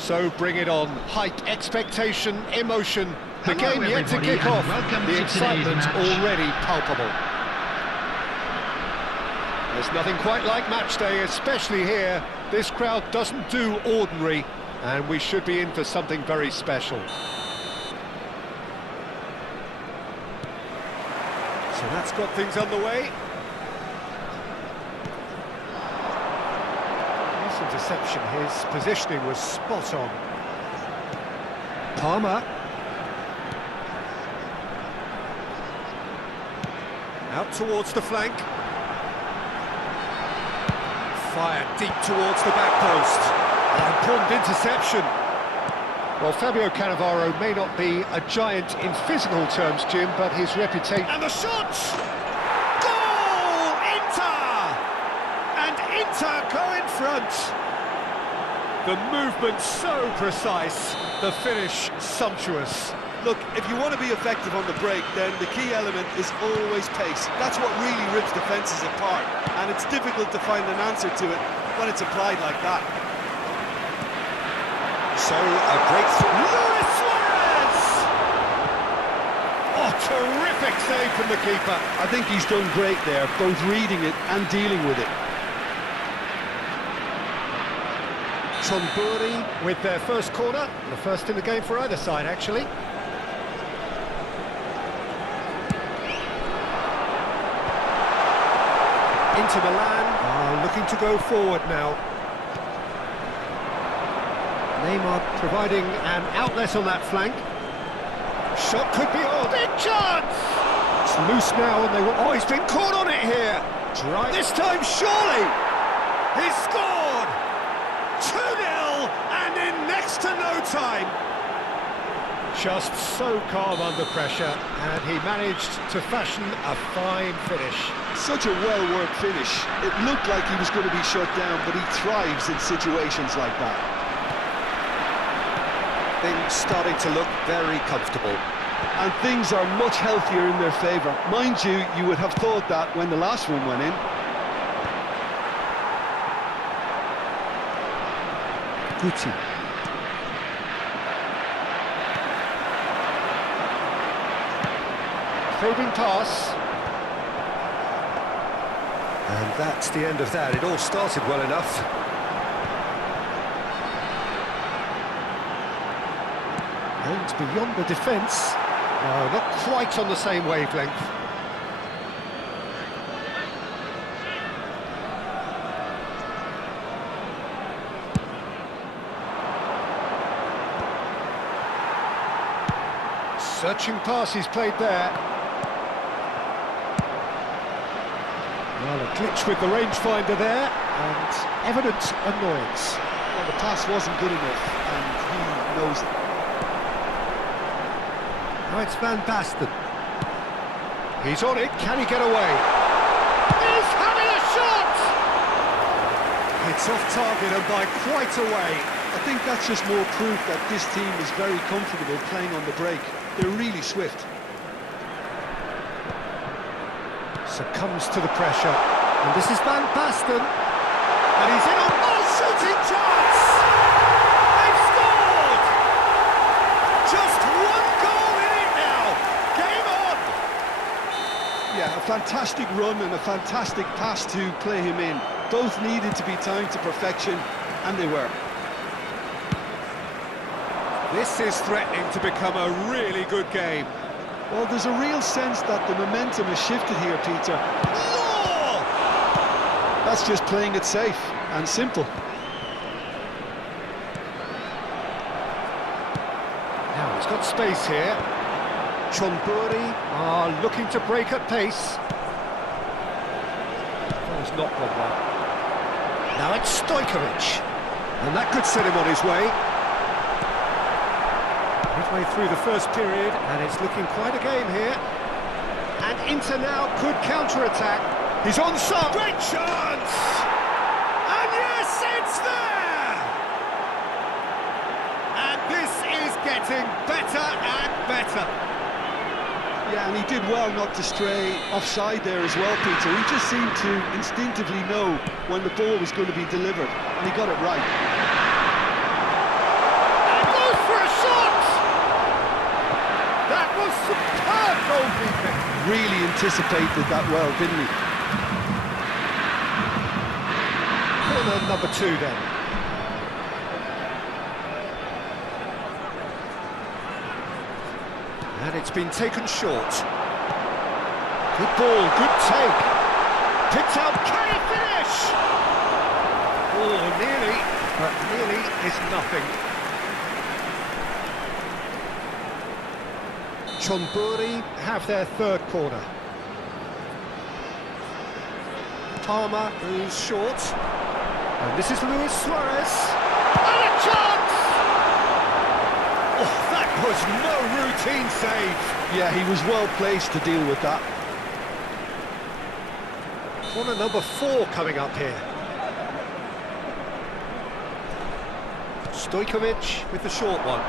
So bring it on. Hype, expectation, emotion. The Hello game yet to everybody, kick and off. welcome The to excitement today's match. already palpable. There's nothing quite like match day, especially here. This crowd doesn't do ordinary, and we should be in for something very special. So that's got things underway. Nice interception. His positioning was spot on. Palmer. Out towards the flank. Fired deep towards the back post. An important interception. Well, Fabio Cannavaro may not be a giant in physical terms, Jim, but his reputation... And the shot! Goal! Inter! And Inter go in front. The movement so precise, the finish sumptuous. Look, if you want to be effective on the break, then the key element is always pace. That's what really rips defences apart, and it's difficult to find an answer to it when it's applied like that. So, a breakthrough. Luis Suarez! Oh, terrific save from the keeper. I think he's done great there, both reading it and dealing with it. Tonburi with their first corner, the first in the game for either side, actually. Inter Milan are looking to go forward now. Neymar providing an outlet on that flank. Shot could be on. Big chance! It's loose now and they will... Oh, he's been caught on it here. Right. This time, surely! He's scored! 2-0 and in next to no time. Just so calm under pressure, and he managed to fashion a fine finish. Such a well-worked finish. It looked like he was going to be shut down, but he thrives in situations like that. Things starting to look very comfortable. And things are much healthier in their favour. Mind you, you would have thought that when the last one went in. Guti. Fading pass. And that's the end of that. It all started well enough. And beyond the defence. No, not quite on the same wavelength. Searching pass he's played there. Well, a glitch with the rangefinder there, and evident annoyance. Well, the pass wasn't good enough, and he knows it. Now it's Van Basten. He's on it, can he get away? He's having a shot! It's off target and by quite a way. I think that's just more proof that this team is very comfortable playing on the break. They're really swift. Succumbs to the pressure. And this is Van Basten. And he's in on... Oh, shooting chance! They've scored! Just one goal in it now. Game on! Yeah, a fantastic run and a fantastic pass to play him in. Both needed to be timed to perfection, and they were. This is threatening to become a really good game. Well, there's a real sense that the momentum has shifted here, Peter. Oh! That's just playing it safe and simple. Now he's got space here. Tonburi are looking to break at pace. That has not gone well. Now it's Stojkovic. And that could set him on his way. Midway through the first period, and it's looking quite a game here. And Inter now could counter-attack. He's on some. Great chance! And yes, it's there! And this is getting better and better. Yeah, and he did well not to stray offside there as well, Peter. He just seemed to instinctively know when the ball was going to be delivered, and he got it right. superb goalkeeping. Really anticipated that well, didn't he? Corner number 2 then. And it's been taken short. Good ball, good take. Picked up, can he finish? Oh, nearly, but nearly is nothing. Chonburi have their third corner. Palmer moves short. And this is Luis Suarez. And a chance! Oh, that was no routine save. Yeah, he was well placed to deal with that. Corner number 4 coming up here. Stojkovic with the short one.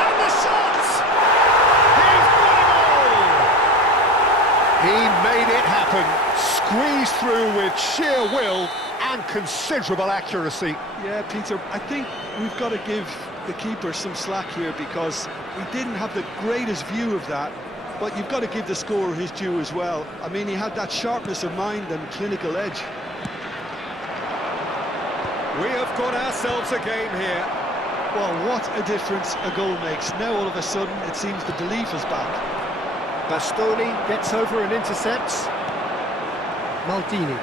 And the shot! He's got it all! He made it happen. Squeezed through with sheer will and considerable accuracy. Yeah, Peter, I think we've got to give the keeper some slack here because he didn't have the greatest view of that, but you've got to give the scorer his due as well. I mean, he had that sharpness of mind and clinical edge. We have got ourselves a game here. Well, what a difference a goal makes. Now all of a sudden it seems the belief is back. Bastoni gets over and intercepts. Maldini.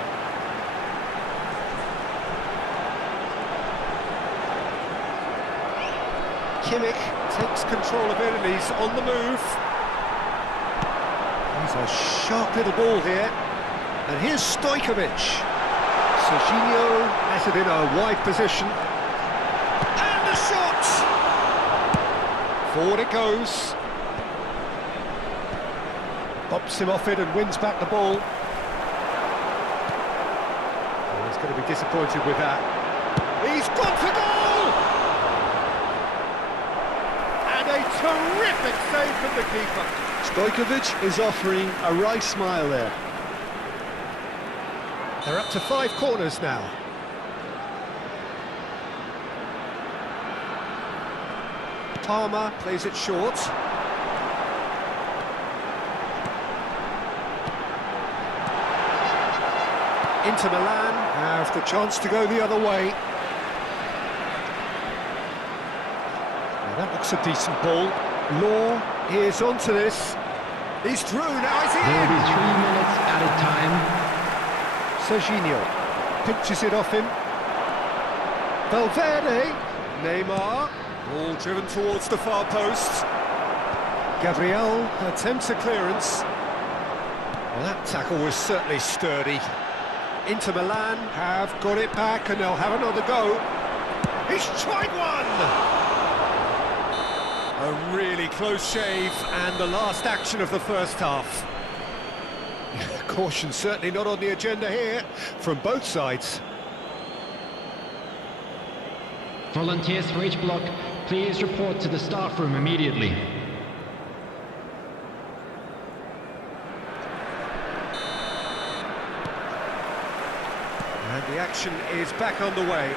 Kimmich takes control of it and he's on the move. He's a sharp little ball here. And here's Stojkovic. Serginho has it in a wide position. And the shot! Forward it goes. Bops him off it and wins back the ball. Oh, he's going to be disappointed with that. He's gone for goal! And a terrific save from the keeper. Stojkovic is offering a right smile there. They're up to 5 corners now. Palmer plays it short. Inter Milan have the chance to go the other way. Now that looks a decent ball. Law is onto this. He's through, now is he There will in? be 3 minutes added time. Serginho pinches it off him. Valverde. Neymar. Ball driven towards the far post. Gabriel attempts a clearance. Well, that tackle was certainly sturdy. Inter Milan have got it back and they'll have another go. He's tried one! A really close shave and the last action of the first half. Caution certainly not on the agenda here from both sides. Volunteers for each block, please report to the staff room immediately. And the action is back underway.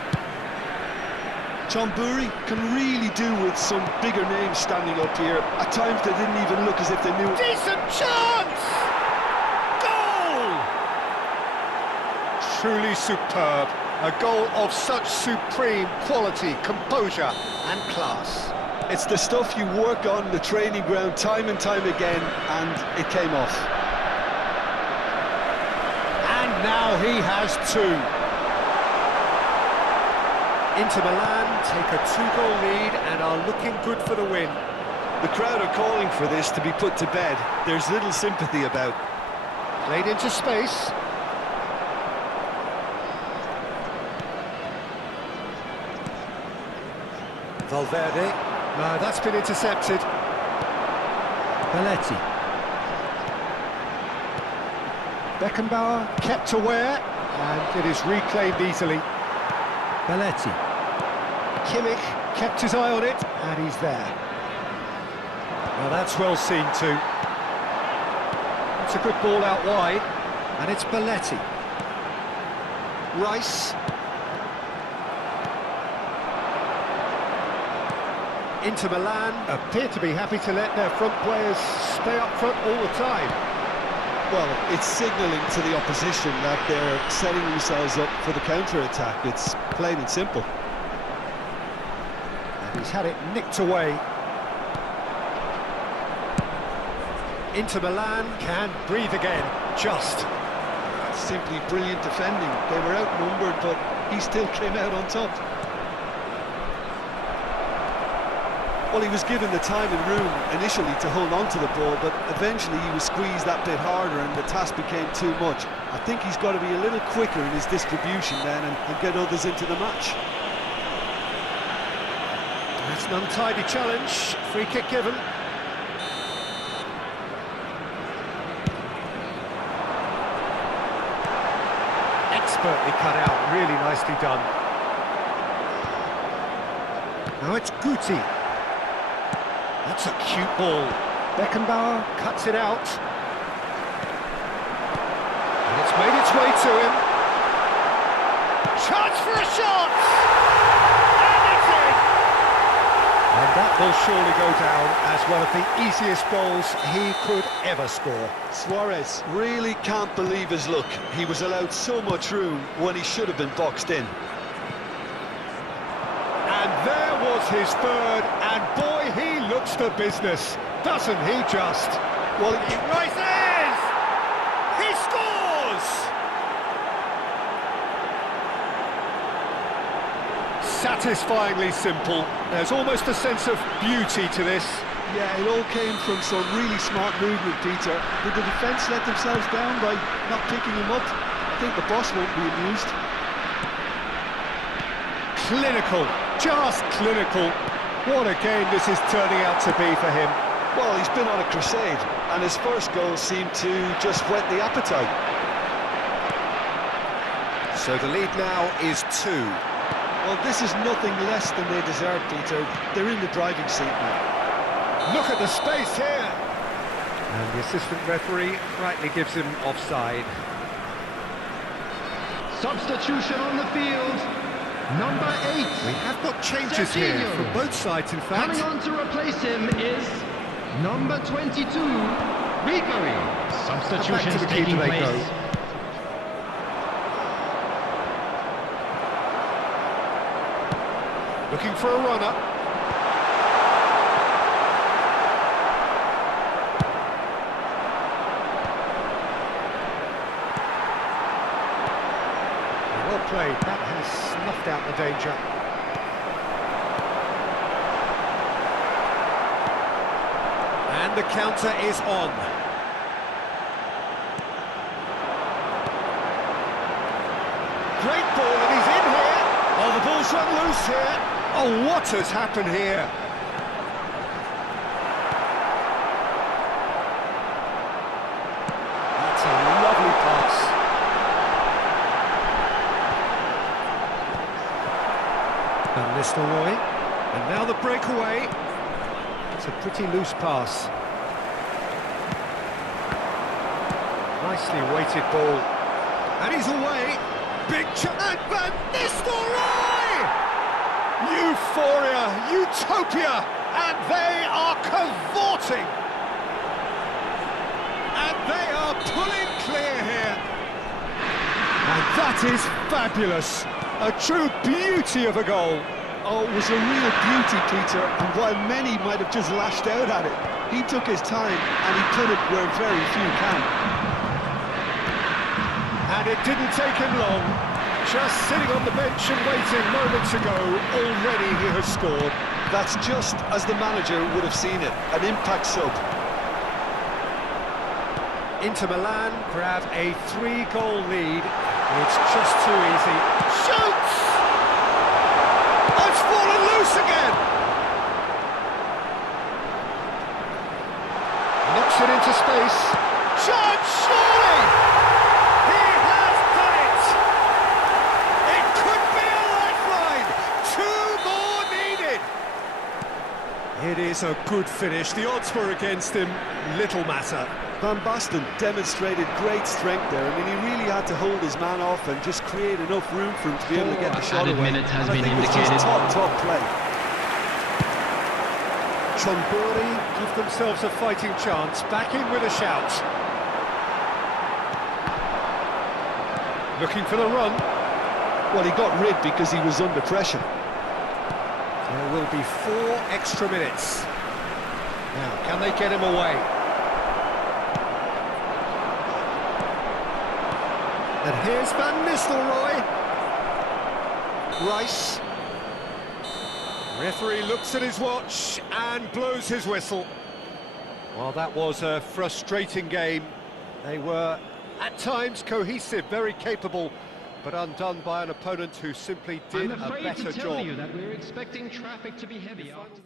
Chonburi can really do with some bigger names standing up here. At times they didn't even look as if they knew. Decent chance! Goal! Truly superb. A goal of such supreme quality, composure and class. It's the stuff you work on the training ground time and time again, and it came off. And now he has 2. Inter Milan take a 2-goal lead and are looking good for the win. The crowd are calling for this to be put to bed. There's little sympathy about. Played into space. Valverde. No, that's been intercepted. Belletti. Beckenbauer kept aware, and it is reclaimed easily. Belletti. Kimmich kept his eye on it, and he's there. Well, that's well seen too. It's a good ball out wide, and it's Belletti. Rice. Inter Milan appear to be happy to let their front players stay up front all the time. Well, it's signalling to the opposition that they're setting themselves up for the counter-attack. It's plain and simple. And he's had it nicked away. Inter Milan can breathe again, just. Simply brilliant defending. They were outnumbered, but he still came out on top. Well, he was given the time and room initially to hold on to the ball, but eventually he was squeezed that bit harder and the task became too much. I think he's got to be a little quicker in his distribution then and get others into the match. That's an untidy challenge. Free kick given. Expertly cut out, really nicely done. Now it's Guti. That's a cute ball. Beckenbauer cuts it out. And it's made its way to him. Chance for a shot! And it's in! And that will surely go down as one of the easiest goals he could ever score. Suarez really can't believe his luck. He was allowed so much room when he should have been boxed in. And there was his third, and boy, he looks the business, doesn't he just? Well, he rises! He scores! Satisfyingly simple. There's almost a sense of beauty to this. Yeah, it all came from some really smart movement, Peter. Did the defence let themselves down by not picking him up? I think the boss won't be amused. Clinical, just clinical. What a game this is turning out to be for him. Well, he's been on a crusade, and his first goal seemed to just whet the appetite. So the lead now is 2. Well, this is nothing less than they deserve, Peter. They're in the driving seat now. Look at the space here! And the assistant referee rightly gives him offside. Substitution on the field. Number 8. We have got changes here from both sides, in fact. Coming on to replace him is number 22, Ribery. Substitutions taking place. Looking for a runner. Well played. That has snuffed out the danger. And the counter is on. Great ball, and he's in here. Oh, the ball's run loose here. Oh, what has happened here? That's a lovely pass. Van Nistelrooy, and now the breakaway. It's a pretty loose pass. Nicely weighted ball. And he's away. Big chance. And Van Nistelrooy! Euphoria, utopia, and they are cavorting. And they are pulling clear here. And that is fabulous. A true beauty of a goal. Oh, it was a real beauty, Peter, and while many might have just lashed out at it, he took his time and he put it where very few can. And it didn't take him long. Just sitting on the bench and waiting moments ago, already he has scored. That's just as the manager would have seen it, an impact sub. Inter Milan grab a 3-goal lead. It's just too easy. Shoots! It's fallen loose again! Knocks it into space. Chance, surely! He has done it! It could be a lifeline! 2 more needed! It is a good finish. The odds were against him. Little matter. Van Basten demonstrated great strength there. I mean, he really had to hold his man off and just create enough room for him to be able to get the shot away. Added minute has been indicated. indicated. Top play. Chonburi give themselves a fighting chance, back in with a shout. Looking for the run. Well, he got rid because he was under pressure. There will be 4 extra minutes. Now, can they get him away? And here's Van Nistelrooy. Rice. Referee looks at his watch and blows his whistle. Well, that was a frustrating game. They were, at times, cohesive, very capable, but undone by an opponent who simply did I'm a afraid better to tell job. you that we're expecting traffic to be heavy after